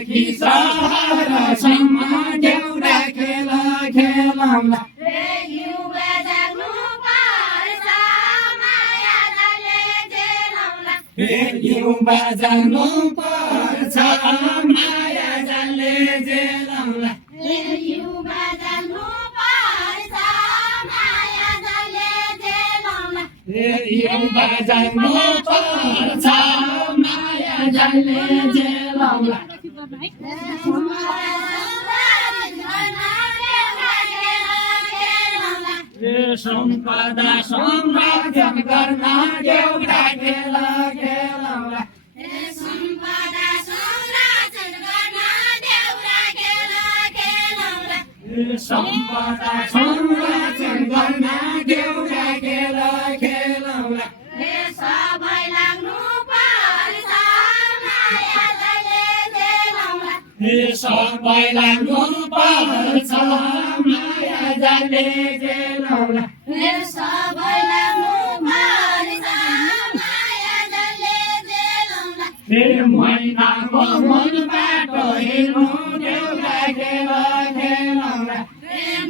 देखि सहरसम्म देउरा खेल खेलौँला घिउ बजाउनु पर्छ माया जालले जेलौँला घिउ बजाउनु पर्छ माया जालले जेलौँला घिउ बजाउनु पर्छ माया जालले जेलौँला सम्पदा संरक्षण गर्न देउरा खेल खेलौँला सम्पदा संरक्षण गर्न देउरा खेल खेलौँला सम्पदा संरक्षण गर्न देउरा खेल खेलौँला सबै लाग्नु पर्छ माया जालले जेलौँला सबै लाग्नु पर्छ माया जालले जेलौँला सबै लाग्नु पर्छ माया जालले जेलौँला महिनाको मूलबाट हेर्नु देउरा खेल खेलौँला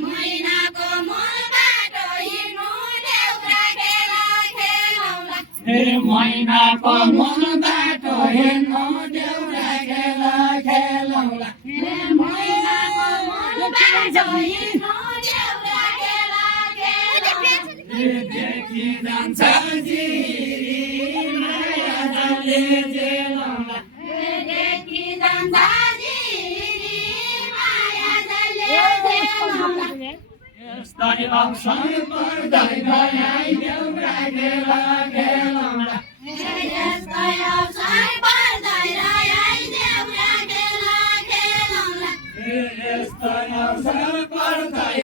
महिनाको मूलबाट हिँड्नु देउरा खेल खेलौँला महिनाको मूलबाट हेर्नु देउरा खेल खेलौँला महिनाको मूलबाट हिँड्नु देउरा खेल खेलौँला देखि जान्छ जिरी माया जालले जेलौँला देखि जान्छ जिरी माया जालले जेलौँला यस्तै अवसर पर्दै गए देउरा खेल खेलौँला यस्तै अवसर पर्दै रहे देउरा खेल खेलौँला यस्तै अवसर पर्दै